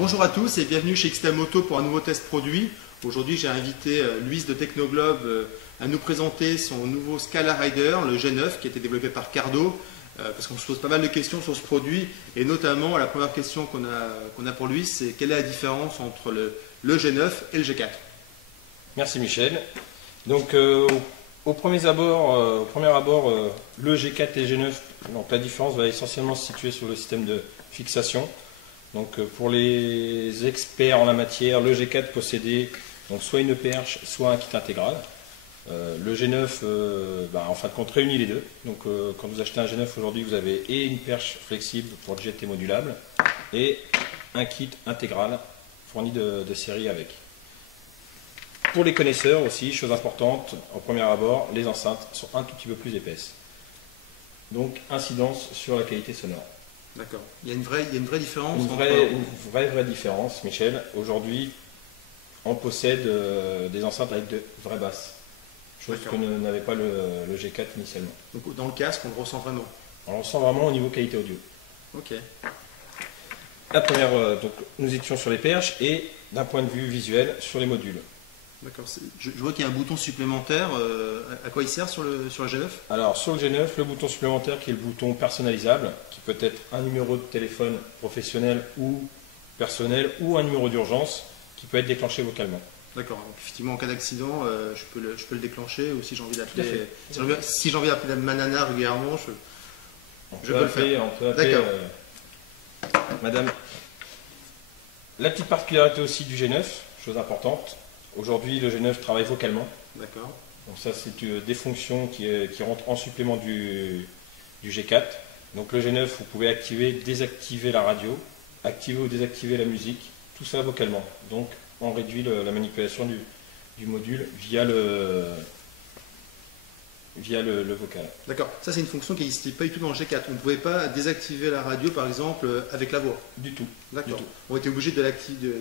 Bonjour à tous et bienvenue chez XTM Auto pour un nouveau test produit. Aujourd'hui j'ai invité Luis de Technoglobe à nous présenter son nouveau Scala Rider, le G9 qui a été développé par Cardo, parce qu'on se pose pas mal de questions sur ce produit et notamment la première question qu'on a pour Luis, c'est quelle est la différence entre le G9 et le G4? Merci Michel. Donc au premier abord, le G4 et G9, donc la différence va essentiellement se situer sur le système de fixation. Donc pour les experts en la matière, le G4 possédait donc soit une perche, soit un kit intégral. Le G9, en fin de compte, réunit les deux. Donc quand vous achetez un G9 aujourd'hui, vous avez et une perche flexible pour le GT modulable et un kit intégral fourni de série avec. Pour les connaisseurs aussi, chose importante, au premier abord, les enceintes sont un tout petit peu plus épaisses. Donc incidence sur la qualité sonore. D'accord. Il y a une vraie différence. Une vraie différence, Michel. Aujourd'hui, on possède des enceintes avec de vraies basses. Chose que n'avait pas le G4 initialement. Donc dans le casque, on le ressent vraiment. On le ressent vraiment au niveau qualité audio. Ok. La première, donc nous étions sur les perches et d'un point de vue visuel sur les modules. D'accord. Je vois qu'il y a un bouton supplémentaire. À quoi il sert sur le G9? Alors sur le G9, le bouton supplémentaire qui est le bouton personnalisable, qui peut être un numéro de téléphone professionnel ou personnel ou un numéro d'urgence qui peut être déclenché vocalement. D'accord. Donc effectivement, en cas d'accident, je peux le déclencher ou si j'ai envie d'appeler. Si j'ai envie d'appeler ma nana régulièrement, je peux le faire. On peut appeler, Madame. La petite particularité aussi du G9, chose importante. Aujourd'hui, le G9 travaille vocalement. D'accord. Donc ça, c'est des fonctions qui rentrent en supplément du G4. Donc le G9, vous pouvez activer, désactiver la radio, activer ou désactiver la musique, tout ça vocalement. Donc on réduit la manipulation du module via le vocal. D'accord. Ça, c'est une fonction qui n'existait pas du tout dans le G4. On ne pouvait pas désactiver la radio, par exemple, avec la voix. Du tout. D'accord. On était obligé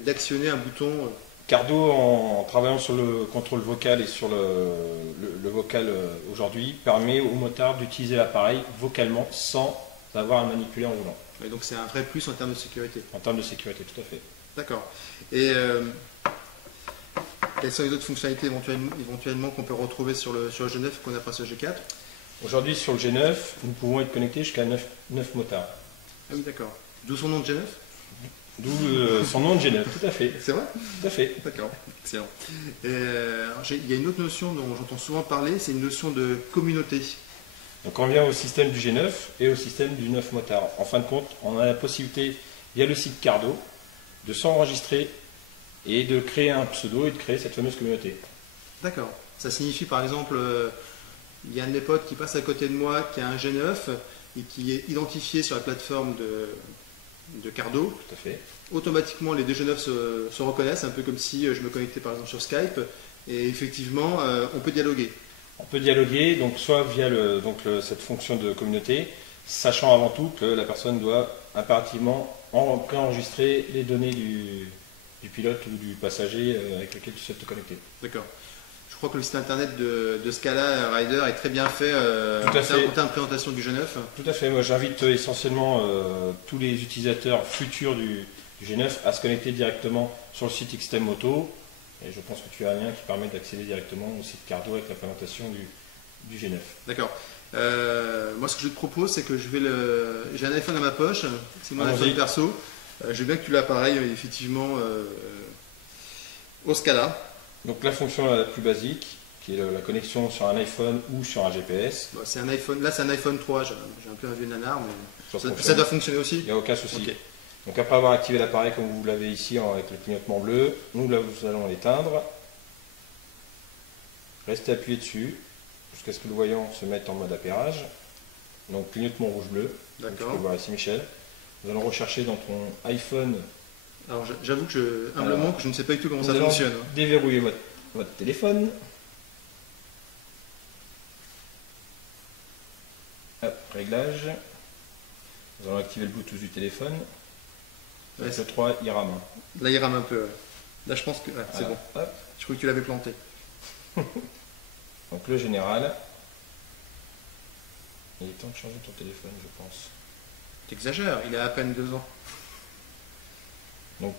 d'actionner un bouton. Cardo, en travaillant sur le contrôle vocal et sur le vocal aujourd'hui, permet au motard d'utiliser l'appareil vocalement sans avoir à le manipuler en roulant. Et donc c'est un vrai plus en termes de sécurité. En termes de sécurité, tout à fait. D'accord. Et quelles sont les autres fonctionnalités éventuellement qu'on peut retrouver sur le G9 qu'on n'a pas sur le G4? Aujourd'hui, sur le G9, nous pouvons être connectés jusqu'à 9 motards. Ah oui, d'accord. D'où son nom de G9? D'où son nom de G9, tout à fait. C'est vrai? Tout à fait. D'accord, excellent. Il y a une autre notion dont j'entends souvent parler, c'est une notion de communauté. Donc on vient au système du G9 et au système du 9 motard. En fin de compte, on a la possibilité, via le site Cardo, de s'enregistrer et de créer un pseudo et de créer cette fameuse communauté. D'accord. Ça signifie par exemple, il y a un de mes potes qui passe à côté de moi qui a un G9 et qui est identifié sur la plateforme de Cardo. Tout à fait. Automatiquement, les deux G9 se reconnaissent, un peu comme si je me connectais par exemple sur Skype. Et effectivement, on peut dialoguer. On peut dialoguer, donc soit via cette fonction de communauté, sachant avant tout que la personne doit impérativement préenregistrer les données du pilote ou du passager avec lequel tu souhaites te connecter. D'accord. Je crois que le site internet de Scala Rider est très bien fait en termes de présentation du G9. Tout à fait. Moi, j'invite essentiellement tous les utilisateurs futurs du G9 à se connecter directement sur le site XTM Auto. Et je pense que tu as un lien qui permet d'accéder directement au site Cardo avec la présentation du G9. D'accord. Moi, ce que je te propose, c'est que j'ai un iPhone à ma poche, c'est mon iPhone perso. Je veux bien que tu l'as pareil, effectivement, au Scala. Donc la fonction la plus basique, qui est la connexion sur un iPhone ou sur un GPS. Bon, c'est un iPhone, là c'est un iPhone 3, j'ai un peu un vieux nanar, mais ça doit fonctionner aussi. Il n'y a aucun souci. Okay. Donc après avoir activé l'appareil comme vous l'avez ici avec le clignotement bleu, nous allons l'éteindre. Restez appuyé dessus jusqu'à ce que le voyant se mette en mode appairage. Donc clignotement rouge-bleu. D'accord. Tu peux voir ici Michel. Nous allons rechercher dans ton iPhone. Alors j'avoue que humblement que je ne sais pas du tout comment ça fonctionne. Déverrouiller votre téléphone. Hop, réglage. Nous allons activer le Bluetooth du téléphone. Avec le 3, il rame. Là il rame un peu. Là je pense que c'est bon. Hop. Je crois que tu l'avais planté. Donc le général. Il est temps de changer ton téléphone, je pense. T'exagères, il a à peine 2 ans. Donc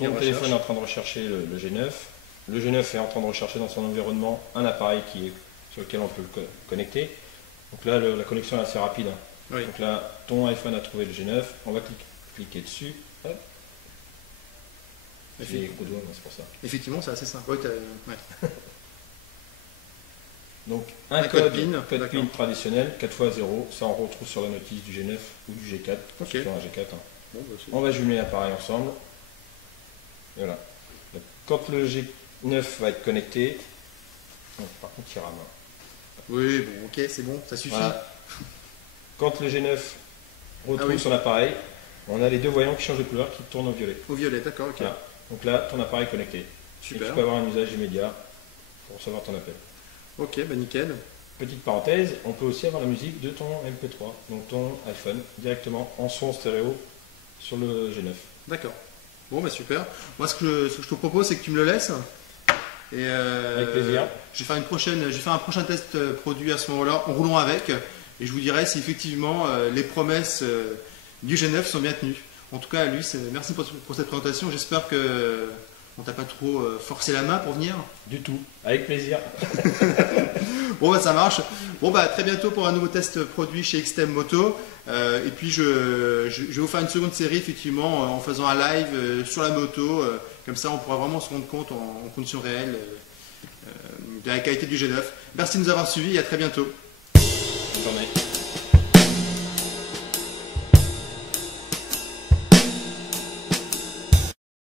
Il ton téléphone recherche. est en train de rechercher le G9. Le G9 est en train de rechercher dans son environnement un appareil sur lequel on peut le connecter. Donc là, la connexion est assez rapide, hein. Oui. Donc là, ton iPhone a trouvé le G9. On va cliquer dessus. Hop. J'ai des gros doigts, moi, c'est pour ça. Effectivement, c'est assez simple. Ouais, ouais. Donc Un un code code PIN, PIN d'accord. traditionnel, 4x0. Ça, on retrouve sur la notice du G9 ou du G4. Ok. Sur un G4, hein. Bon, bah, c'est- On va jumeler l'appareil ensemble. Et voilà. Donc, quand le G9 va être connecté, par contre il rame. Oui, bon, ok, c'est bon, ça suffit. Voilà. Quand le G9 retrouve Ah oui. son appareil, on a les deux voyants qui changent de couleur, qui tournent au violet. Au violet, d'accord, ok. Voilà. Donc là, ton appareil est connecté. Et Super. tu peux avoir un usage immédiat pour recevoir ton appel. Ok, bah nickel. Petite parenthèse, on peut aussi avoir la musique de ton MP3, donc ton iPhone, directement en son stéréo sur le G9. D'accord. Bon, bah super. Moi, ce que je te propose, c'est que tu me le laisses. Et Avec plaisir. Je vais faire un prochain test produit à ce moment-là, en roulant avec. Et je vous dirai si effectivement les promesses du G9 sont bien tenues. En tout cas, Luis, merci pour cette présentation. J'espère que on t'a pas trop forcé la main pour venir. Du tout, avec plaisir. Bon, bah ça marche. Bon, bah très bientôt pour un nouveau test produit chez XTM Moto. Et puis je vais vous faire une seconde série effectivement en faisant un live sur la moto. Comme ça, on pourra vraiment se rendre compte en conditions réelles de la qualité du G9. Merci de nous avoir suivis et à très bientôt. Bonne journée.